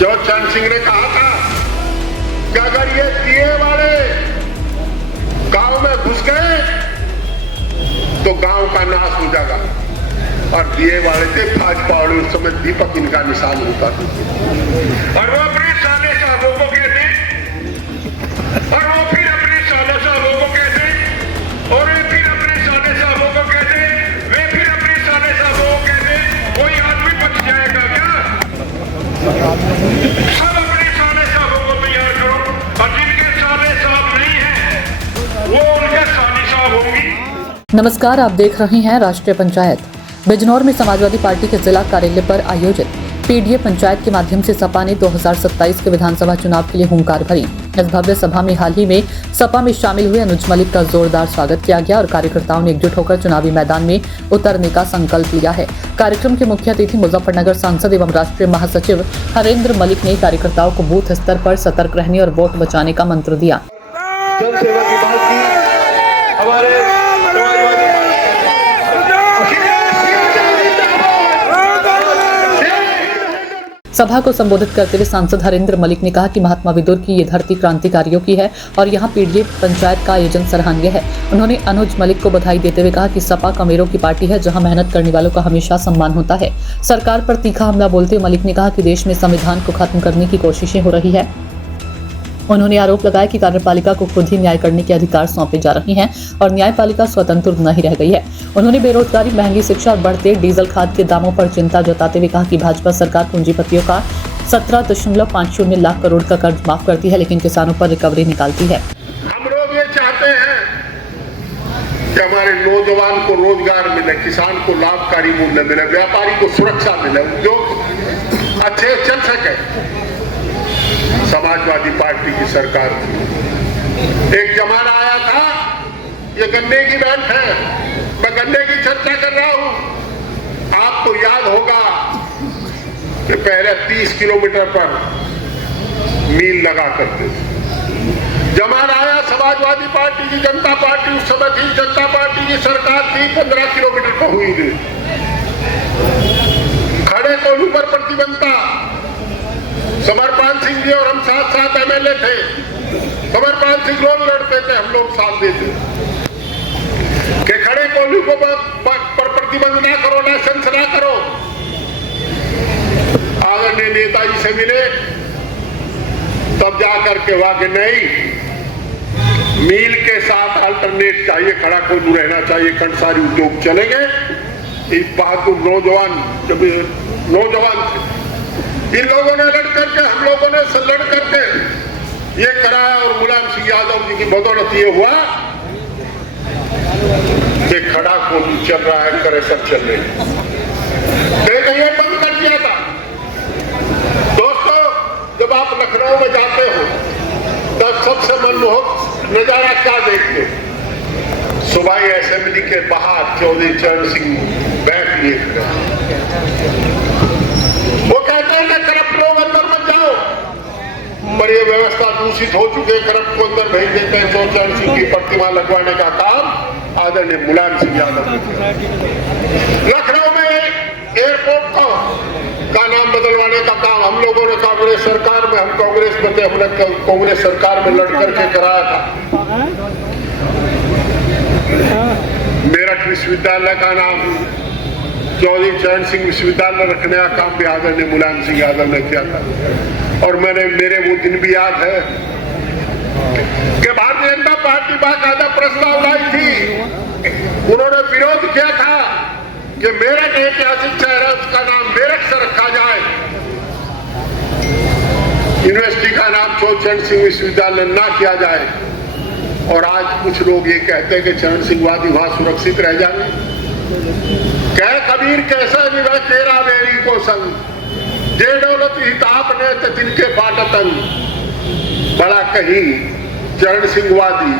जो चरण सिंह ने कहा था कि अगर ये दिए वाले गांव में घुस गए तो गांव का नाश हो जाएगा। और दिए वाले थे भाजपा वाले, उस समय दीपक इनका निशान होता था। और वो अपने साले साहबों को कहते, और वो फिर अपने साले साहबों को कहते, और वे फिर अपने साले साहबों को कहते, वे फिर अपने साले साहबों को कहते। कोई आदमी बच जाएगा क्या? सब अपने साले साहबों को तैयार करो, और जिनके साले साहब नहीं है वो उनके साली साहब होंगी। नमस्कार, आप देख रहे हैं राष्ट्रीय पंचायत। बिजनौर में समाजवादी पार्टी के जिला कार्यालय पर आयोजित पीडीए पंचायत के माध्यम से सपा ने 2027 के विधानसभा चुनाव के लिए हुंकार भरी। इस भव्य सभा में हाल ही में सपा में शामिल हुए अनुज मलिक का जोरदार स्वागत किया गया और कार्यकर्ताओं ने एकजुट होकर चुनावी मैदान में उतरने का संकल्प लिया है। कार्यक्रम के मुख्य अतिथि मुजफ्फरनगर सांसद एवं राष्ट्रीय महासचिव हरेंद्र मलिक ने कार्यकर्ताओं को बूथ स्तर पर सतर्क रहने और वोट बचाने का मंत्र दिया। जनसेवा की बात की हमारे सभा को संबोधित करते हुए सांसद हरेंद्र मलिक ने कहा कि महात्मा विदुर की ये धरती क्रांतिकारियों की है और यहाँ पीडीए पंचायत का आयोजन सराहनीय है। उन्होंने अनुज मलिक को बधाई देते हुए कहा कि सपा कमेरों की पार्टी है जहाँ मेहनत करने वालों का हमेशा सम्मान होता है। सरकार पर तीखा हमला बोलते हुए मलिक ने कहा कि देश में संविधान को खत्म करने की कोशिशें हो रही है। उन्होंने आरोप लगाया कि कार्यपालिका को खुद ही न्याय करने के अधिकार सौंपे जा रहे हैं और न्यायपालिका स्वतंत्र नहीं रह गई है। उन्होंने बेरोजगारी, महंगी शिक्षा और बढ़ते डीजल खाद के दामों पर चिंता जताते हुए कहा कि भाजपा सरकार पूंजीपतियों का 17.50 लाख करोड़ का कर्ज माफ करती है लेकिन किसानों पर रिकवरी निकालती है। हम लोग ये चाहते हैं कि हमारे नौजवान को रोजगार मिले, किसान को लाभकारी मूल्य मिले, व्यापारी को सुरक्षा मिले, उद्योग अच्छे चल सके। समाजवादी पार्टी की सरकार थी। एक जमाना आया था, ये गन्ने की बैंक है, मैं गन्ने की चर्चा कर रहा हूं। आपको याद होगा कि पहले 30 किलोमीटर पर मील लगा करते थे। जमाना आया समाजवादी पार्टी की, जनता पार्टी उस समय थी, जनता पार्टी की सरकार थी, 15 किलोमीटर पर हुई थी। खड़े कोल्हू पर प्रतिबंधता, समरपाल सिंह जी और हम साथ साथ एमएलए थे। समरपाल सिंह रोज लड़ते थे, हम लोग साथ देते कि खड़े कोल्हू को पर प्रतिबंध ना करो, लाइसेंस ना करो। आदरणीय नेताजी से मिले तब जाकर के वाकई नहीं, मील के साथ अल्टरनेट चाहिए, खड़ा कोल्हू रहना चाहिए, कंसारी उद्योग चलेंगे। इस बात को नौजवान इन लोगों ने लड़ करके, हम लोगों ने लड़ करके ये कराया और मुलायम सिंह यादव जी की बदौलत ये हुआ कि खड़ा कोल्हू चल रहा है, करे सब चल रहे हैं। ये बंद कर दिया था। दोस्तों, जब आप लखनऊ में जाते हो तब सबसे मनमोहक नजारा क्या देखते हो? सूबाई असेंबली के बाहर चौधरी चरण सिंह बैठ लिए, वो कहते हैं कि करप्ट लोग अंदर मत जाओ, पर ये व्यवस्था दूषित हो चुके, करप्ट को अंदर भेज देते हैं। चरण सिंह की प्रतिमा लगवाने का काम आदरणीय मुलायम सिंह यादव। लखनऊ में एयरपोर्ट का नाम बदलवाने का काम हम लोगों ने कांग्रेस सरकार में, हम कांग्रेस में थे, हमने कांग्रेस सरकार में लड़ करके कराया था। मेरठ विश्वविद्यालय का नाम चौधरी चरण सिंह विश्वविद्यालय रखने का काम भी आदरणीय मुलायम सिंह यादव ने किया था। और मेरे वो दिन भी याद है कि भारतीय जनता पार्टी बाकायदा प्रस्ताव लाई थी। उन्होंने विरोध किया था कि मेरठ ऐतिहासिक शहर है, उसका नाम मेरठ से रखा जाए, यूनिवर्सिटी का नाम चौधरी चरण सिंह विश्वविद्यालय ना किया जाए। और आज कुछ लोग ये कहते हैं कि चरण सिंहवादी वहां सुरक्षित रह जाएंगे। कह कबीर कैसा भी वह तेरा बेरी को संग, जे दौलत हिताब ने तो जिनके बाटतन। बड़ा कहीं चरण सिंहवादी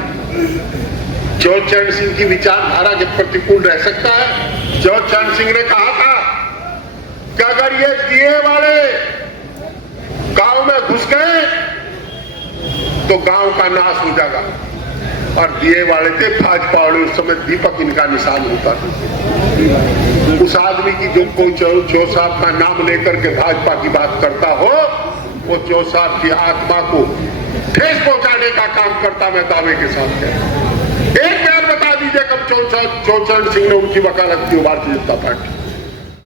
जो चरण सिंह की विचारधारा के प्रतिकूल रह सकता है। जो चरण सिंह ने कहा था कि अगर ये दिए वाले गांव में घुस गए तो गांव का नाश हो जाएगा। और दिए वाले थे भाजपा वाले, उस समय दीपक इनका निशान होता था। उस आदमी की जो कोई चौर साहब का नाम लेकर के भाजपा की बात करता हो वो चौसार की आत्मा को ठेस पहुंचाने का काम करता, मैं दावे के साथ कहता। एक बार बता दीजिए कब चौचरण सिंह ने उनकी वकालत की भारतीय जनता पार्टी।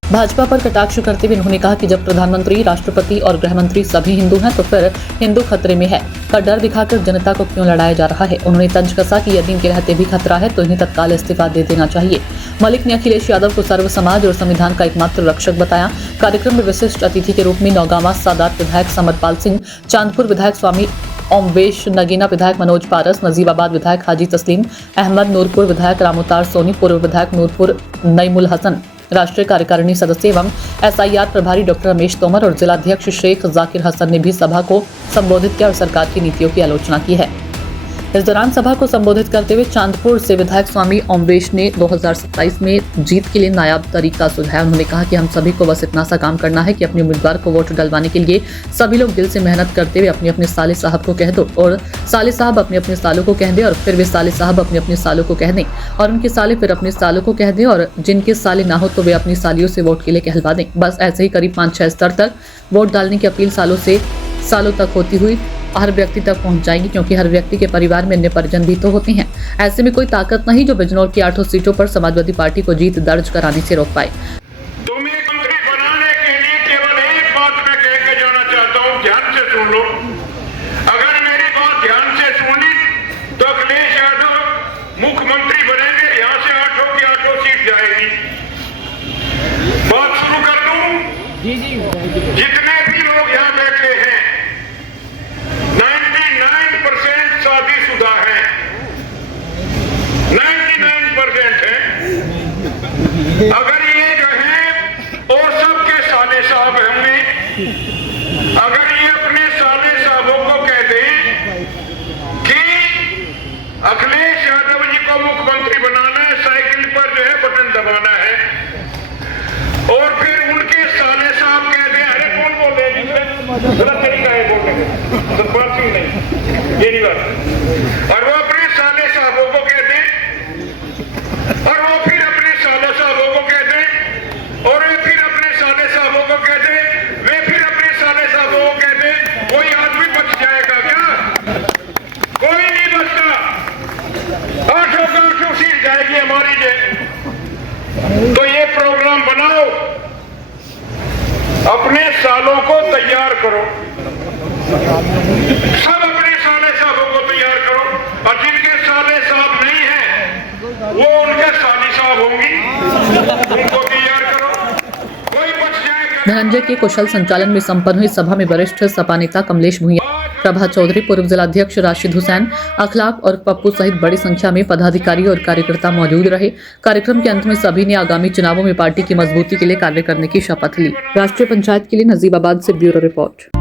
भाजपा पर कटाक्ष करते हुए उन्होंने कहा कि जब प्रधानमंत्री, राष्ट्रपति और गृह मंत्री सभी हिंदू हैं तो फिर हिंदू खतरे में है का डर दिखाकर जनता को क्यों लड़ाया जा रहा है। उन्होंने तंज कसा कि यदि इनके रहते भी खतरा है तो इन्हें तत्काल इस्तीफा दे देना चाहिए। मलिक ने अखिलेश यादव को सर्व समाज और संविधान का एकमात्र रक्षक बताया। कार्यक्रम में विशिष्ट अतिथि के रूप में नौगांवा सादात विधायक समरपाल सिंह, चांदपुर विधायक स्वामी ओमवेश, नगीना विधायक मनोज पारस, नजीबाबाद विधायक हाजी तस्लीम अहमद, नूरपुर विधायक रामोतार सोनी, पूर्व विधायक नूरपुर नईमुल हसन, राष्ट्रीय कार्यकारिणी सदस्य एवं SIR प्रभारी डॉक्टर रमेश तोमर और जिलाध्यक्ष शेख जाकिर हसन ने भी सभा को संबोधित किया और सरकार की नीतियों की आलोचना की है। इस दौरान सभा को संबोधित करते हुए चांदपुर से विधायक स्वामी ओमवेश ने 2027 में जीत के लिए नायाब तरीका सुझाया। उन्होंने कहा कि हम सभी को बस इतना सा काम करना है कि अपने उम्मीदवार को वोट डलवाने के लिए सभी लोग दिल से मेहनत करते हुए अपने अपने साले साहब को कह दो और साले साहब अपने अपने सालों को कह दें और फिर वे साले साहब अपने अपने सालों को कह दें और उनके साले फिर अपने सालों को कह दें और जिनके साले ना हो तो वे अपनी सालियों से वोट के लिए कहलवा दें। बस ऐसे ही करीब 5-6 स्तर तक वोट डालने की अपील सालों तक होती हुई हर व्यक्ति तक पहुंच जाएगी, क्योंकि हर व्यक्ति के परिवार में अन्य परिजन भी तो होते हैं। ऐसे में कोई ताकत नहीं जो बिजनौर की 8 सीटों पर समाजवादी पार्टी को जीत दर्ज कराने से रोक पाए। तुम्हें मंत्री बनाने के लिए केवल एक बात मैं कह के जाना चाहता हूं, ध्यान से सुन लो। अगर मेरी बात ध्यान से सुनी तो अखिलेश यादव मुख्यमंत्री बनेंगे, यहाँ से 8 की 8 सीट जाएगी। बात शुरू कर दूं? जितने भी लोग यहाँ बैठे हैं 99% शादीशुदा है, 99% है। अगर ये जो है और सबके साले साहब होंगे, अगर ये अपने साले साहबों को कह दें कि अखिलेश यादव जी को मुख्यमंत्री बनाना है, साइकिल पर जो है बटन दबाना है, और फिर उनके साले साहब कह दें, अरे कौन बोल रहे हैं, गलत तरीका है बोलने का, सरपाल सिंह नहीं, ये नहीं बात। और वो अपने साले साहबों को कह दें, और वो फिर अपने साले साहबों को कह दें, और वे फिर अपने साले साहबों को कह दें, वे फिर अपने साले साहबों को कह दें। कोई आदमी बच जाएगा क्या? कोई नहीं बचता। 8 का 8 सीट जाएगी हमारी जे। तो ये प्रोग्राम बनाओ, अपने सालों को तैयार करो, सब अपने साले साहबों को तैयार करो, और जिनके साले साहब नहीं है वो उनके साली साहब होंगी, उनको तैयार करो। कोई बच जाएगा। धनंजय के कुशल संचालन में संपन्न हुई सभा में वरिष्ठ सपा नेता कमलेश भुइयां, प्रभा चौधरी, पूर्व जिलाध्यक्ष राशिद हुसैन, अखलाक और पप्पू सहित बड़ी संख्या में पदाधिकारी और कार्यकर्ता मौजूद रहे। कार्यक्रम के अंत में सभी ने आगामी चुनावों में पार्टी की मजबूती के लिए कार्य करने की शपथ ली। राष्ट्रीय पंचायत के लिए नजीबाबाद से ब्यूरो रिपोर्ट।